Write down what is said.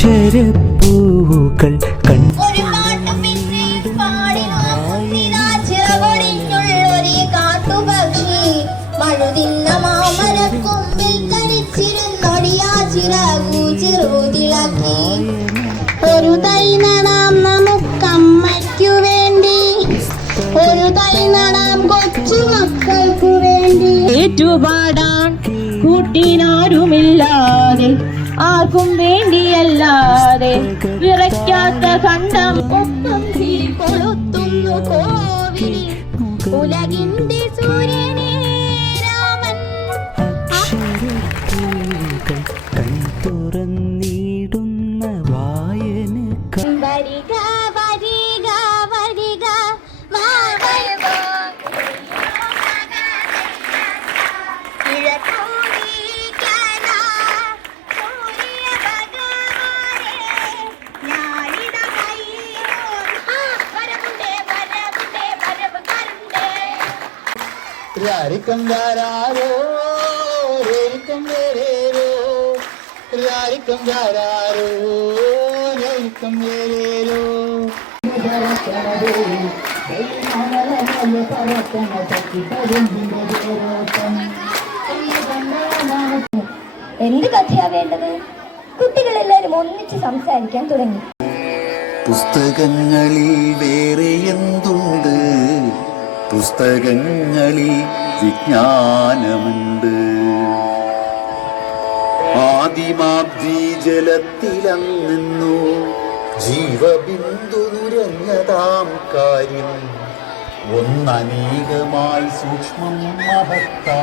അക്ഷരപ്പൂക്കൾ ഒരു തൈ നടാം നമുക്കമ്മയ്ക്കു വേണ്ടി, ഒരു തൈ നടാം കൊച്ചു മക്കൾക്കു വേണ്ടി. ഏറ്റുപാടാൻ കൂട്ടിനാരുമില്ലാതെ, ആർക്കും വേണ്ടിയല്ലാതെ, വിറയ്ക്കാത്ത കണ്ടം ഒപ്പം കൊളുത്തുന്നു കോവിൽ ഉലകിന്റെ സൂര്യനെ രാമൻ. തുറന്നിടുന്ന വായന വരിക വരിക വരിക രാരിക്കം രാരോ രേരിക്കം രേരോ, രാരിക്കം രാരോ രേരിക്കം രേരോ. എന്ത് കഥയാ വേണ്ടത്? കുട്ടികളെല്ലാരും ഒന്നിച്ച് സംസാരിക്കാൻ തുടങ്ങി. പുസ്തകങ്ങളിൽ വേറെ എന്തുണ്ട്, പുസ്തകങ്ങളിൽ വിജ്ഞാനമുണ്ട്. ആദിമാബ്ദി ജലത്തിലങ്ങുന്നു ജീവബിന്ദു നുരഞ്ഞതാം കാര്യം, ഒന്നനേകമായി സൂക്ഷ്മം മഹത്താ.